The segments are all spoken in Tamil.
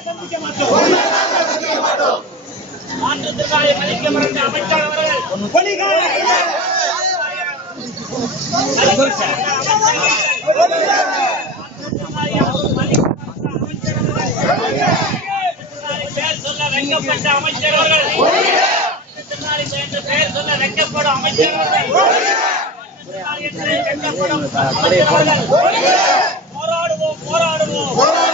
சந்திக்க மாட்டோம் மாற்றுத்திறனாளி மதிக்க மறந்த அமைச்சர் போராடுவோம் போராடுவோம் போராடுவோம்.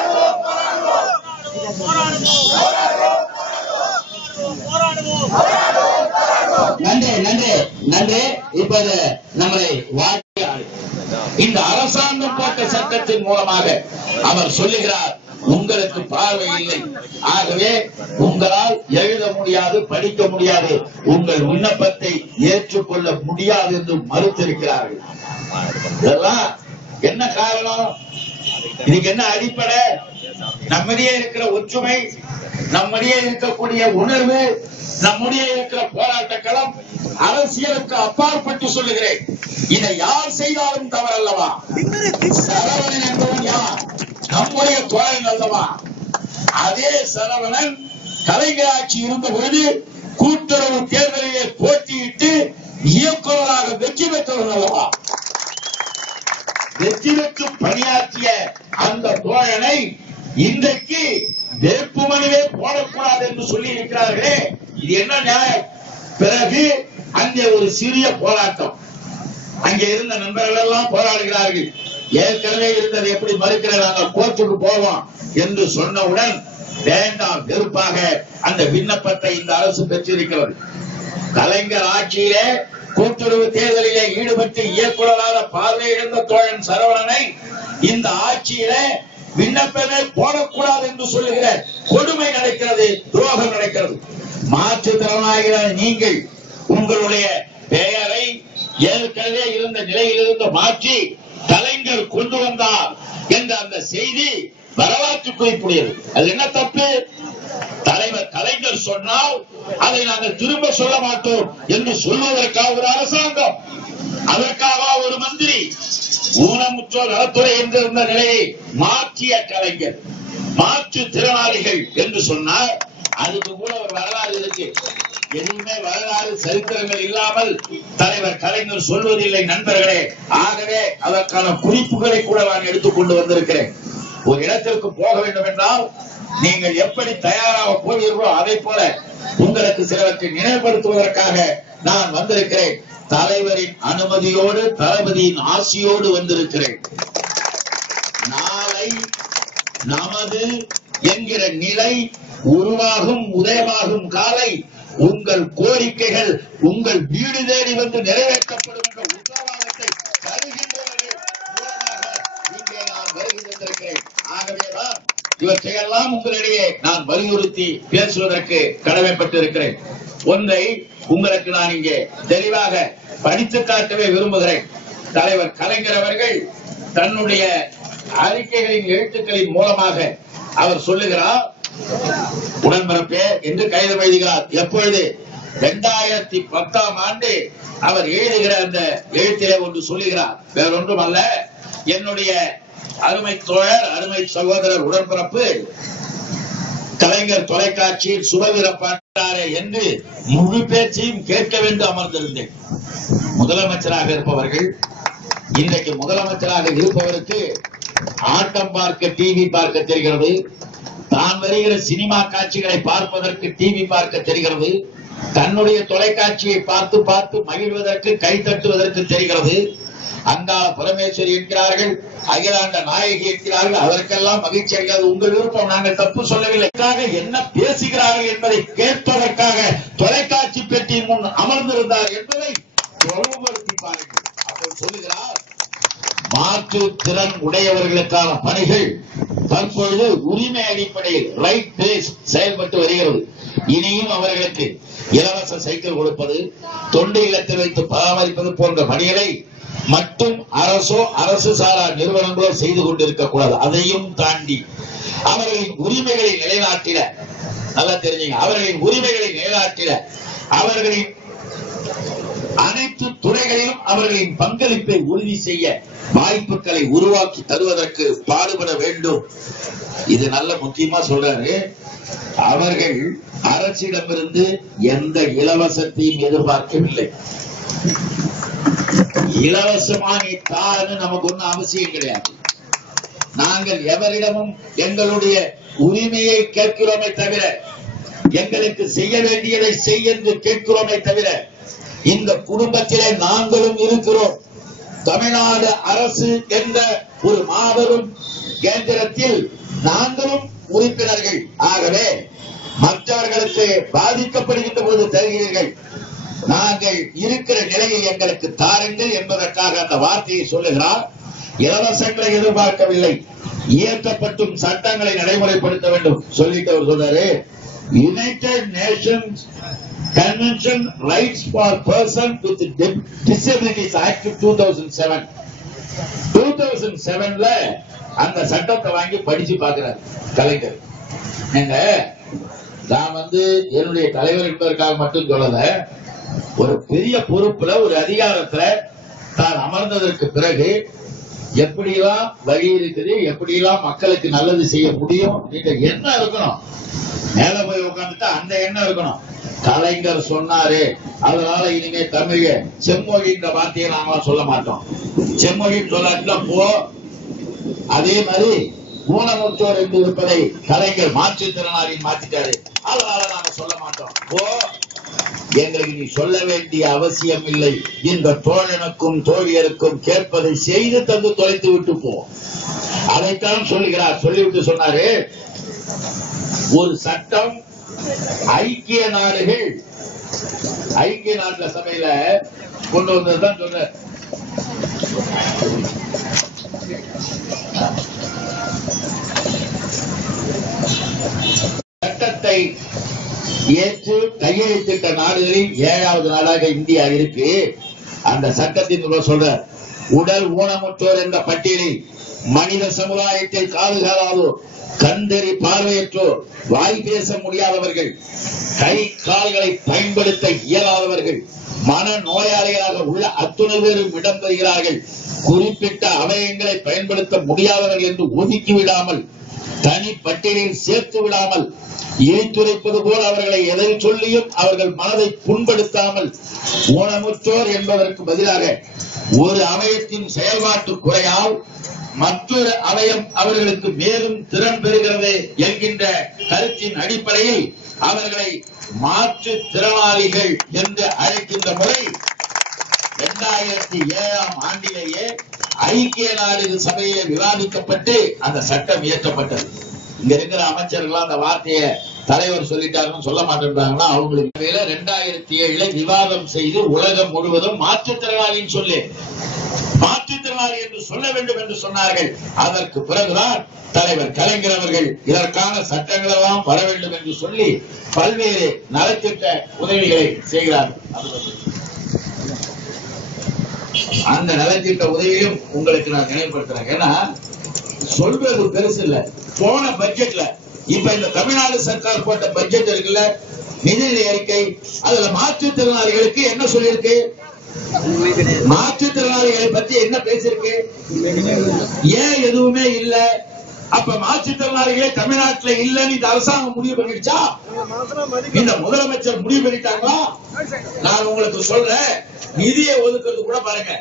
நன்றி நன்றி நன்றி. இப்போது நம்மளை இந்த அரசாங்கம் போட்ட சட்டத்தின் மூலமாக அவர் சொல்லுகிறார் உங்களுக்கு பார்வை இல்லை. ஆகவே உங்களால் எழுத முடியாது படிக்க முடியாது. உங்கள் விண்ணப்பத்தை ஏற்றுக்கொள்ள முடியாது என்று மறுத்திருக்கிறார்கள். இதெல்லாம் என்ன காரணம்? இதுக்கு என்ன அடிப்படை? நம்மிடையே இருக்கிற ஒற்றுமை நம்மிடையே இருக்கக்கூடிய உணர்வு நம்முடைய இருக்கிற போராட்ட களம் அரசியலுக்கு அப்பாற்பட்டு சொல்லுகிறேன். இதை யார் செய்தாலும் தவறல்லவா? சரவணன் என்பவன் யார்? நம்முடைய தோழன் அல்லவா? அதே சரவணன் கலைஞர் ஆட்சி இருந்தபொழுது கூட்டுறவு தேர்தலிலே போட்டியிட்டு இயக்குநராக வெற்றி பெற்றவன் அல்லவா? வெற்றி பெற்று பணியாற்றிய அந்த தோழனை இன்றைக்கு வேட்புமனுவே போடக்கூடாது என்று சொல்லி இருக்கிறார்களே இது என்ன நியாயம்? பிறகு அங்கே ஒரு சிறிய போராட்டம். அங்கே இருந்த நண்பர்கள் எல்லாம் போராடுகிறார்கள். ஏற்கனவே இருந்தது எப்படி மறுக்கிற நாங்கள் கோர்ட்டுக்கு போவோம் என்று சொன்னவுடன் வேண்டாம் வெறுப்பாக அந்த விண்ணப்பத்தை இந்த அரசு பெற்றிருக்கிறது. கலைஞர் ஆட்சியிலே கூட்டுறவு தேர்தலிலே ஈடுபட்டு இயக்குநராக பார்வையிழந்த தோழன் சரவணனை இந்த ஆட்சியிலே விண்ணப்பமே போடக்கூடாது என்று சொல்லுகிற கொடுமை நடக்கிறது துரோகம் நடக்கிறது. மாற்றுத்திறனாகிற நீங்கள் உங்களுடைய பெயரை ஏற்கனவே இருந்த நிலையிலிருந்து மாற்றி கலைஞர் கொண்டு வந்தார் என்ற அந்த செய்தி வரலாற்று குறிப்புடையது. அது என்ன தப்பு? தலைவர் கலைஞர் சொன்னால் அதை நாங்கள் திரும்ப சொல்ல மாட்டோம் என்று சொல்வதற்காக ஒரு அரசாங்கம் அதற்காக ஒரு மந்திரி ஊனமுற்றோர் நலத்துறை என்றிருந்த நிலையை மாற்றிய கலைஞர் மாற்று திறனாளிகள் என்று சொன்னால் அதுக்கு கூட ஒரு வரலாறு இருக்கு. எதுவுமே வரலாறு சரித்திரங்கள் இல்லாமல் தலைவர் கலைஞர் சொல்வதில்லை நண்பர்களே. ஆகவே அதற்கான குறிப்புகளை கூட நான் எடுத்துக்கொண்டு வந்திருக்கிறேன். ஒரு இடத்திற்கு போக வேண்டும் என்றால் நீங்கள் எப்படி தயாராக போகிறீர்களோ அதை போல உங்களுக்கு சிலவற்றை நினைவுபடுத்துவதற்காக நான் வந்திருக்கிறேன். தலைவரின் அனுமதியோடு தளபதியின் ஆசியோடு வந்திருக்கிறேன். நாளை நமது என்கிற நிலை உருவாகும் உதயமாகும் காலை உங்கள் கோரிக்கைகள் உங்கள் வீடு தேடி வந்து நிறைவேற்றப்படும் என்ற உத்தரவாதத்தை தருகின்றவர்கள் ஆகவேதான் இவற்றையெல்லாம் உங்களிடையே நான் வலியுறுத்தி பேசுவதற்கு கடமைப்பட்டிருக்கிறேன். ஒன்றை உங்களுக்கு நான் இங்கே தெளிவாக படித்து காட்டவே விரும்புகிறேன். தலைவர் கலைஞர் அவர்கள் தன்னுடைய அறிக்கைகளின் எழுத்துக்களின் மூலமாக அவர் சொல்லுகிறார் உடன்பிறப்பே என்று கைது எழுதுகிறார் எப்பொழுது? இரண்டாயிரத்தி பத்தாம் ஆண்டு அவர் எழுதுகிற அந்த எழுத்திலே ஒன்று சொல்லுகிறார். வேறொன்றும் அல்ல. என்னுடைய அருமை தோழர் அருமை சகோதரர் உடன்பிறப்பு கலைஞர் தொலைக்காட்சியில் சுபவீரப்பான் என்று முழு பேச்சையும் கேட்க வேண்டும் அமர்ந்திருந்தேன். முதலமைச்சராக இருப்பவர்கள் இன்றைக்கு முதலமைச்சராக இருப்பவருக்கு ஆட்டம் பார்க்க டிவி பார்க்க தெரிகிறது தான் வருகிற சினிமா காட்சிகளை பார்ப்பதற்கு டிவி பார்க்க தெரிகிறது தன்னுடைய தொலைக்காட்சியை பார்த்து பார்த்து மகிழ்வதற்கு கை தட்டுவதற்கு தெரிகிறது. அங்காள பரமேஸ்வரி என்கிறார்கள் அகிலாண்ட நாயகி என்கிறார்கள் அதற்கெல்லாம் மகிழ்ச்சி அடையாது உங்கள் விருப்பம் நாங்கள் தப்பு சொல்லவில்லை. என்ன பேசுகிறார்கள் என்பதை கேட்பதற்காக தொலைக்காட்சி பெட்டி முன் அமர்ந்திருந்தார் என்பதை தொடர்புபடுத்தி பாருங்கள். அப்போ சொல்லுகிறார் மாற்று திறன் உடையவர்களுக்கான பணிகள் தற்பொழுது உரிமை அடிப்படையில் ரைட் பேஸ் செயல்பட்டு வருகிறது. இனியும் அவர்களுக்கு இலவச சைக்கிள் கொடுப்பது தொண்டு இல்லத்தில் வைத்து பராமரிப்பது போன்ற பணிகளை மட்டும் அரசோ அரசு சாரா நிறுவனங்களோ செய்து கொண்டிருக்க கூடாது. அதையும் தாண்டி அவர்களின் உரிமைகளை நிலைநாட்டிட நல்லா தெரிஞ்சுங்க அவர்களின் உரிமைகளை நிலைநாட்டிட அவர்களின் அனைத்து துறைகளிலும் அவர்களின் பங்களிப்பை உறுதி செய்ய வாய்ப்புகளை உருவாக்கி தருவதற்கு பாடுபட வேண்டும். இது நல்ல முக்கியமா சொல்றாரு. அவர்கள் அரசிடமிருந்து எந்த இலவசத்தையும் எதிர்பார்க்கவில்லை. இலவசமா நீ தான்னு நமக்கு ஒண்ணும் அவசியம் கிடையாது. நாங்கள் எவரிடமும் எங்களுடைய உரிமையை கேட்கிறோமே தவிர எங்களுக்கு செய்ய வேண்டியதை செய் என்று கேட்கிறோமே தவிர இந்த குடும்பத்திலே நாங்களும் இருக்கிறோம். தமிழ்நாடு அரசு என்ற ஒரு மாபெரும் கேந்திரத்தில் நாங்களும் உறுப்பினர்கள். ஆகவே மற்றவர்களுக்கு பாதிக்கப்படுகின்ற போது தருகிறீர்கள். நாங்கள் இருக்கிற நிலையில் எங்களுக்கு தாருங்கள் என்பதற்காக அந்த வார்த்தையை சொல்லுகிறார். இலவசங்களை எதிர்பார்க்கவில்லை. இயற்றப்பட்டும் சட்டங்களை நடைமுறைப்படுத்த வேண்டும் சொல்லிட்டு அவர் சொன்னாரு United Nations convention rights for person with disabilities act two thousand seven two thousand செவன்ல அந்த சட்டத்தை வாங்கி படிச்சு பார்க்கிறார் கலைஞர். ஏங்க நான் வந்து என்னுடைய தலைவர் என்பதற்காக மட்டும் சொல்லல ஒரு பெரிய பொறுப்புல ஒரு அதிகாரத்துல தான் அமர்ந்ததற்கு பிறகு எப்படிலாம் வழி இருக்குது எப்படிலாம் மக்களுக்கு நல்லது செய்ய முடியும் என்ன இருக்கணும். மேல போய் உட்கார்ந்துட்டா அந்த எண்ணம் இருக்கணும். கலைஞர் சொன்னாரு அதனால இனிமே தமிழ செம்மொழின்ற வார்த்தையை நாங்களாம் சொல்ல மாட்டோம். செம்மொழின்னு சொல்லாட்டில போ. அதே மாதிரி ஊனமுற்றோர் என்று இருப்பதை கலைஞர் மாற்றுத்திறனாளி மாத்திட்டாரு. அதனால நாங்க சொல்ல மாட்டோம். போ. எங்களுக்கு நீ சொல்ல வேண்டிய அவசியம் இல்லை. இந்த தோழனுக்கும் தோழியருக்கும் கேட்பதை செய்து தந்து தொலைத்து விட்டு போ. அதைத்தான் சொல்லுகிறார். சொல்லிவிட்டு சொன்னாரு ஒரு சட்டம் ஐக்கிய நாடுகள் ஐக்கிய நாட்டுல சபையில கொண்டு வந்ததுதான் சொல்ற. சட்டத்தை ஏற்று கையெழுத்திட்ட நாடுகளில் ஏழாவது நாடாக இந்தியா இருக்கு. அந்த சட்டத்தின் மூலம் சொல்ற உடல் ஊனமுற்றோர் என்ற பட்டியலில் மனித சமுதாயத்தில் காதுகாலாதோர் கண்டறி பார்வையற்றோர் வாய் பேச முடியாதவர்கள் கை கால்களை பயன்படுத்த இயலாதவர்கள் மன நோயாளிகளாக உள்ள அத்துணை பேரும் இடம்பெறுகிறார்கள் குறிப்பிட்ட அவயங்களை பயன்படுத்த முடியாதவர்கள் என்று ஒதுக்கி விடாமல் தனி பட்டியலில் சேர்த்து விடாமல் இழித்துரைப்பது போல் அவர்களை எதை சொல்லியும் அவர்கள் மனதை புண்படுத்தாமல் ஊனமுற்றோர் என்பதற்கு பதிலாக ஒரு அமயத்தின் செயல்பாட்டு குறையால் மற்றொரு அவயம் அவர்களுக்கு மேலும் திறன் பெறுகிறது என்கின்ற கருத்தின் அடிப்படையில் அவர்களை மாற்று திறனாளிகள் என்று அழைக்கின்ற முறை இரண்டாயிரத்தி ஏழாம் ஆண்டிலேயே ஐக்கிய நாடுகள் சபையை விவாதிக்கப்பட்டு அந்த சட்டம் இயற்றப்பட்டது. இங்க இருக்கிற அமைச்சர்கள் அந்த வார்த்தையை தலைவர் சொல்லிட்டாருன்னு சொல்ல மாட்டேன்றாங்கன்னா அவங்களுக்கு ரெண்டாயிரத்தி ஏழுல விவாதம் செய்து உலகம் முழுவதும் மாற்றுத்திறனாளின்னு சொல்லி. மாற்றுத்திறனாளி என்று சொல்ல வேண்டும் என்று சொன்னார்கள். அதற்கு பிறகுதான் தலைவர் கலைஞர் அவர்கள் இதற்கான சட்டங்கள் எல்லாம் வர வேண்டும் என்று சொல்லி பல்வேறு நலத்திட்ட உதவிகளை செய்கிறார்கள் அந்த நலத்திட்ட உதவியும் உங்களுக்கு நான் நினைவுபடுத்துறேன். ஏன்னா சொல்றது பெருசு இல்ல. போன பட்ஜெட்ல இப்ப இந்த தமிழ்நாடு சர்க்கார் போட்ட பட்ஜெட் இருக்குல்ல நிதிநிலை அறிக்கை அதுல மாற்றுத்திறனாளிகளுக்கு என்ன சொல்லியிருக்கு? மாற்றுத்திறனாளிகளை பத்தி என்ன பேசிருக்கு ஏன் எதுவுமே இல்ல? அப்ப மாற்றுத்திறனாளிகளே தமிழ்நாட்டுல இல்லன்னு இந்த அரசாங்கம் முடிவு பண்ணிடுச்சா? இந்த முதலமைச்சர் முடிவு பண்ணிட்டாங்களா? நான் உங்களுக்கு சொல்றேன். நிதியை ஒதுக்கிறது கூட பாருங்க.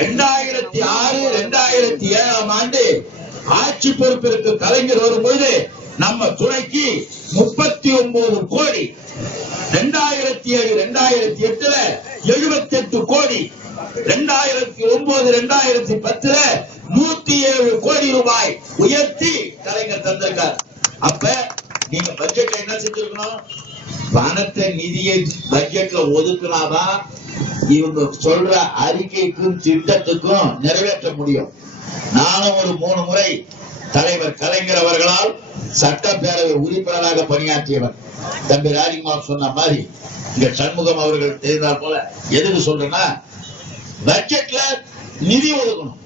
ரெண்டாயிரத்தி ஆறு ரெண்டாயிரத்தி ஏழாம் ஆண்டு ஆட்சி பொறுப்பிற்கு கலைஞர் வரும்போது நம்ம துணைக்கு முப்பத்தி ஒன்பது கோடி ரெண்டாயிரத்தி ஏழு ரெண்டாயிரத்தி எட்டுல எழுபத்தி எட்டு கோடி ரெண்டாயிரத்தி ஒன்பது ரெண்டாயிரத்தி பத்துல இருபத்தி ஏழு கோடி ரூபாய் உயர்த்தி கலைஞர் தந்திருக்கார். அப்ப நீங்க பட்ஜெட்ல என்ன செஞ்சிருக்கணும்? பணத்தை நிதியை பட்ஜெட்ல ஒதுக்குனாதான் இவங்க சொல்ற அறிக்கைக்கும் திட்டத்துக்கும் நிறைவேற்ற முடியும். நானும் ஒரு மூணு முறை தலைவர் கலைஞர் அவர்களால் சட்டப்பேரவை உறுப்பினராக பணியாற்றியவர். தம்பி ராஜ்குமார் சொன்ன மாதிரி இங்க சண்முகம் அவர்கள் தெரிந்தால் போல. எதுக்கு சொல்றேன்னா பட்ஜெட்ல நிதி ஒதுக்கணும்.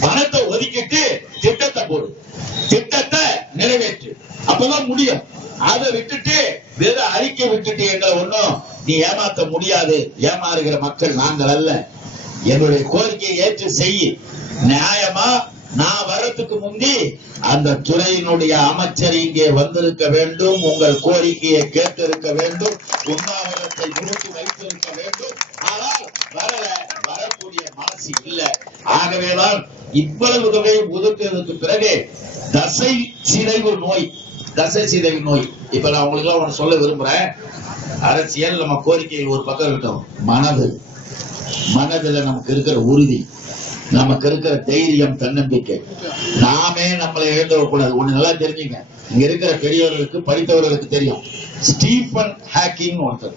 பணத்தை ஒதுக்கிட்டு திட்டத்தை போடு. திட்டத்தை நிறைவேற்று. அப்பதான் முடியும். அதை விட்டுட்டு வெறும் அறிக்கை விட்டுட்டு எங்களை ஒண்ணும் நீ ஏமாத்த முடியாது. ஏமாறுகிற மக்கள் நாங்கள் அல்ல. என்னுடைய கோரிக்கையை ஏற்று செய். நியாயமா நான் வர்றதுக்கு முந்தி அந்த துறையினுடைய அமைச்சர் இங்கே வந்திருக்க வேண்டும். உங்கள் கோரிக்கையை கேட்டிருக்க வேண்டும். உண்ணாவிரத்தை முடித்து வைத்திருக்க வேண்டும். வரக்கூடிய இல்லை. ஆகவேதான் இவ்வளவு தொகையை ஒதுக்குறதுக்கு பிறகு தசை சிதைவு நோய் தசை சிதைவு நோய். இப்ப நான் உங்களுக்கு எல்லாம் சொல்ல விரும்புறேன். அரசியல் நம்ம கோரிக்கைகள் ஒரு பக்கம் இருக்கட்டும். மனது. மனதுல நமக்கு இருக்கிற உறுதி. நமக்கு இருக்கிற தைரியம் தன்னம்பிக்கை. நாமே நம்மளை இழந்துவிடக்கூடாது ஒண்ணு நல்லா தெரிஞ்சுங்க. இங்க இருக்கிற பெரியவர்களுக்கு படித்தவர்களுக்கு தெரியும். ஸ்டீபன் ஹாக்கிங் ஒருத்தர்.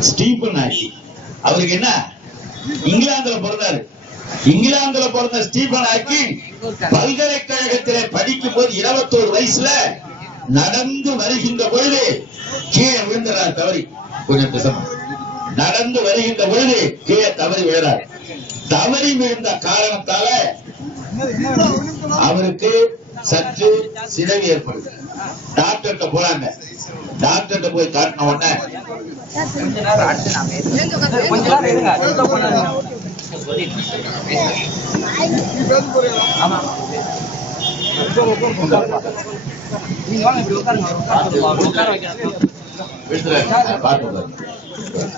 ஸ்டீபன் ஹாக்கிங் அவருக்கு என்ன? இங்கிலாந்துல பிறந்தாரு. இங்கிலாந்துல பிறந்த ஸ்டீபன் ஹாக்கிங் பல்கலைக்கழகத்திலே படிக்கும் போது இருபத்தோரு வயசுல நடந்து வருகின்ற பொழுது கீழே விழுந்தார் தவறி. கொஞ்சம் பிசமா. நடந்து வருகின்ற பொழுது கீழே தவறி விழுறார். தவறி விழுந்த காரணத்தால அவருக்கு சற்று சிதைவு ஏற்படுது. டாக்டர்கிட்ட போறாங்க டாக்டர்கிட்ட போய் காட்டின உடனே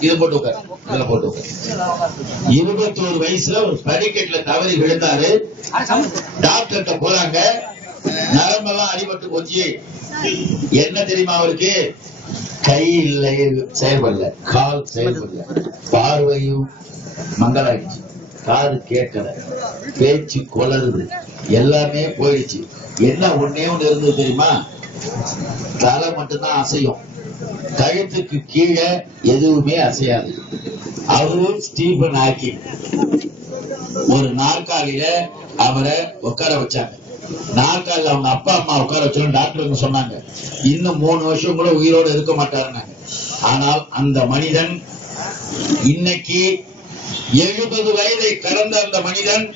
இது போட்டு இதுல போட்டு இருபத்தோரு வயசுல ஒரு படிக்கட்டுல தவறி விழுந்தாரு. டாக்டர்கிட்ட போறாங்க நரம்பெல்லாம் அடிபட்டு போச்சு. என்ன தெரியுமா அவருக்கு? கை இல்லை செயல்படல. கால் செயல்படல. பார்வையும் மங்களாயிடுச்சு காது கேட்கல. பேச்சு கொளருது எல்லாமே போயிடுச்சு. என்ன ஒன்னே ஒண்ணு இருந்தது தெரியுமா? தலை மட்டும்தான் அசையும். கழுத்துக்கு கீழே எதுவுமே அசையாது. அவரும் ஸ்டீபன் ஆக்கி. ஒரு நாற்காலியில அவரை உட்கார வச்சாங்க. நாற்காலில் அவங்க அப்பா அம்மா உட்கார வச்சோம் டாக்டருங்க சொன்னாங்க. இன்னும் மூணு வருஷம் கூட உயிரோடு இருக்க மாட்டாருனாங்க ஆனால் அந்த மனிதன் இன்னைக்கு எழுபது வயதை கடந்த அந்த மனிதன்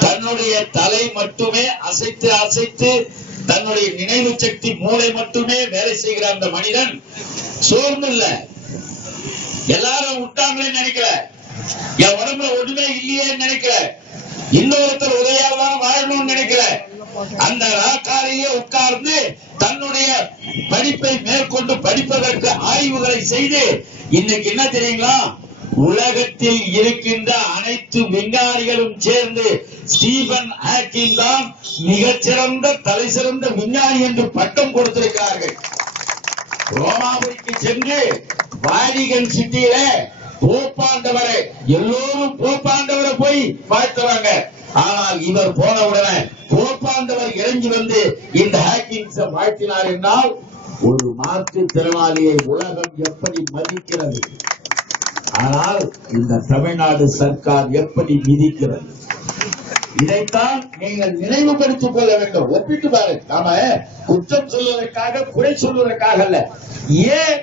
தன்னுடைய தலை மட்டுமே அசைத்து அசைத்து தன்னுடைய நினைவு சக்தி மூளை மட்டுமே வேலை செய்கிற அந்த மனிதன் சோர்ந்து இல்ல. எல்லாரும் விட்டாங்களே நினைக்கல. என் உடம்புல ஒண்ணுமே இல்லையே நினைக்கல. இன்னொருத்தர் உதவியாளர் வாழணும்னு நினைக்கல. அந்த ராக்காலேயே உட்கார்ந்து தன்னுடைய படிப்பை மேற்கொண்டு படிப்பதற்கு ஆய்வுகளை செய்து இன்னைக்கு என்ன தெரியுங்களா? உலகத்தில் இருக்கின்ற அனைத்து விஞ்ஞானிகளும் சேர்ந்து ஸ்டீபன் ஹாக்கிங் தான் மிகச்சிறந்த தலை சிறந்த விஞ்ஞானி என்று பட்டம் கொடுத்திருக்கிறார்கள். ரோமாபுரிக்கு சென்று வாடிகன் சிட்டியில போப்பாண்டவரை எல்லோரும் போப்பாண்டவரை போய் வாழ்த்துறாங்க ஆனால் இவர் போன உடனே போப்பாண்டவர் இறங்கி வந்து இந்த ஹேக்கிங்ஸ் வாழ்த்தினார் என்றால் ஒரு மாற்றுத்திறனாளியை உலகம் எப்படி மதிக்கிறது? ஆனால் இந்த தமிழ்நாடு சர்க்கார் எப்படி மிதிக்கிறது? இதைத்தான் நீங்கள் நினைவுபடுத்திக் கொள்ள வேண்டும். ஒப்பிட்டு பாருங்க நாம குற்றம் சொல்வதற்காக குறை சொல்வதற்காக அல்ல. ஏன்